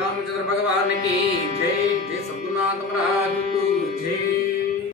रामचंद्र भगवान की जय जय सदगुरुनाथ महाराज।